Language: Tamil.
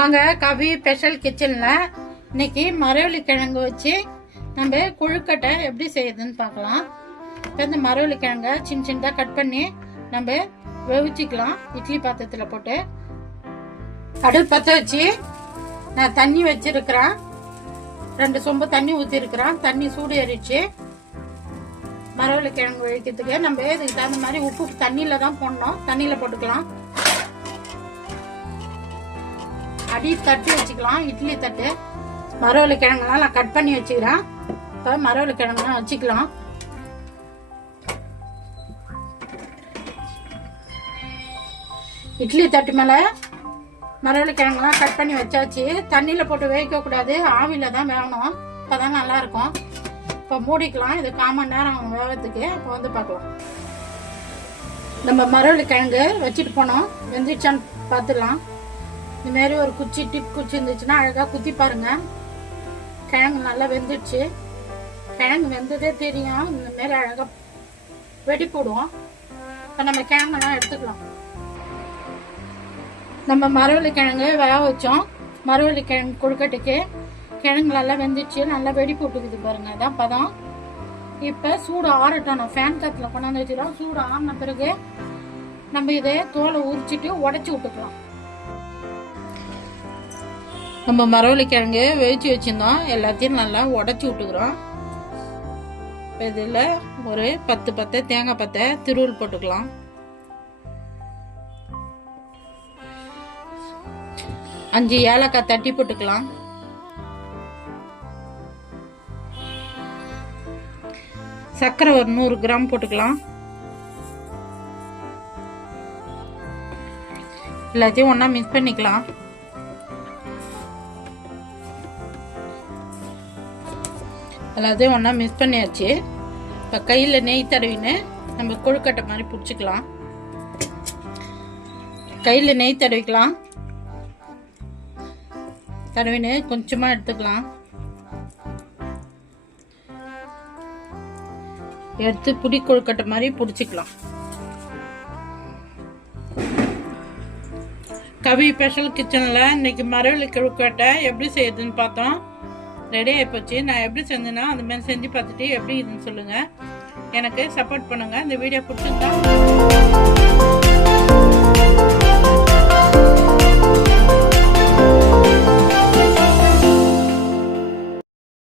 வாங்க கவி ஸ்பெஷல் கிச்சன்ல இன்னைக்கு மரவள்ளி கிழங்கு வச்சு நம்ம கொழுக்கட்டை எப்படி செய்யுதுன்னு பார்க்கலாம். இப்போ இந்த மரவள்ளி கிழங்க சின்ன சின்னதாக கட் பண்ணி நம்ம வேவிச்சிக்கலாம். இட்லி பாத்திரத்துல போட்டு அடுப்பு பற்ற வச்சு நான் தண்ணி வச்சிருக்கிறேன். 2 சொம்பு தண்ணி ஊற்றிருக்கிறேன். தண்ணி சூடு ஏறிச்சு. மரவள்ளி கிழங்கு வைக்கிறதுக்கு நம்ம இதுக்கு தகுந்த மாதிரி உப்பு தண்ணியில தான் போடணும். தண்ணியில போட்டுக்கலாம். அடி தட்டு வச்சுக்கலாம், இட்லி தட்டு. மரவள்ளி கிழங்குலாம் நான் கட் பண்ணி வச்சுக்கிறேன். இப்போ மரவள்ளி கிழங்குலாம் வச்சுக்கலாம். இட்லி தட்டு மேலே மரவள்ளி கிழங்குலாம் கட் பண்ணி வச்சாச்சு. தண்ணியில் போட்டு வேக கூடாது, ஆவில தான் வேகணும். அப்போதான் நல்லா இருக்கும். இப்போ மூடிக்கலாம். இது 1/4 மணி நேரம் வேகத்துக்கு. இப்போ வந்து பார்க்கலாம். நம்ம மரவள்ளி கிழங்கு வச்சுட்டு போனோம். வெந்துச்சான்னு பார்த்துடலாம். இந்த மாதிரி ஒரு குச்சி டிப் குச்சி இருந்துச்சுன்னா அழகாக குத்தி பாருங்க. கிழங்கு நல்லா வெந்துடுச்சு. கிழங்கு வெந்ததே தெரியும். இந்த மாதிரி அழகாக வெடி போடுவோம். இப்போ நம்ம கிழங்கெல்லாம் எடுத்துக்கலாம். நம்ம மரவள்ளி கிழங்கு வேக வச்சோம். மரவள்ளி கிழங்கு கொழுக்கட்டைக்கு கிழங்கு நல்லா வெந்துச்சு. நல்லா வெடி போட்டுக்குது பாருங்க. அதான் பதம். இப்போ சூடு ஆறட்டும். நான் ஃபேன் காற்றுல கொண்டாந்து வச்சுக்கிறோம். சூடு ஆறின பிறகு நம்ம இதை தோலை உரிச்சிட்டு உடச்சி விட்டுக்கலாம். நம்ம மரவள்ளி கிழங்கு வேவிச்சு வச்சிருந்தோம். எல்லாத்தையும் நல்லா உடச்சி விட்டுக்கிறோம். இதில் ஒரு 10 தேங்காய் பத்தை திருவல் போட்டுக்கலாம். அஞ்சு ஏலக்காய் தட்டி போட்டுக்கலாம். சர்க்கரை ஒரு 100 கிராம் போட்டுக்கலாம். எல்லாத்தையும் ஒன்றா மிக்ஸ் பண்ணிக்கலாம். எல்லாத்தையும் ஒன்றா மிக்ஸ் பண்ணியாச்சு. இப்போ கையில் நெய் தடவின்னு நம்ம கொழுக்கட்டை மாதிரி பிடிச்சிக்கலாம். கையில் நெய் தடவிக்கலாம். தடவின்னு கொஞ்சமாக எடுத்துக்கலாம். எடுத்து புடி கொழுக்கட்டை மாதிரி பிடிச்சிக்கலாம். கவி ஸ்பெஷல் கிச்சனில் இன்னைக்கு மரவள்ளி கொழுக்கட்டை எப்படி செய்யுதுன்னு பார்த்தோம். ரெடி ஆகிப்போச்சு. நான் எப்படி செஞ்சேன்னா அந்த மாதிரி செஞ்சு பார்த்துட்டு எப்படி இதுன்னு சொல்லுங்கள். எனக்கு சப்போர்ட் பண்ணுங்கள். இந்த வீடியோ பிடிச்சிருந்தா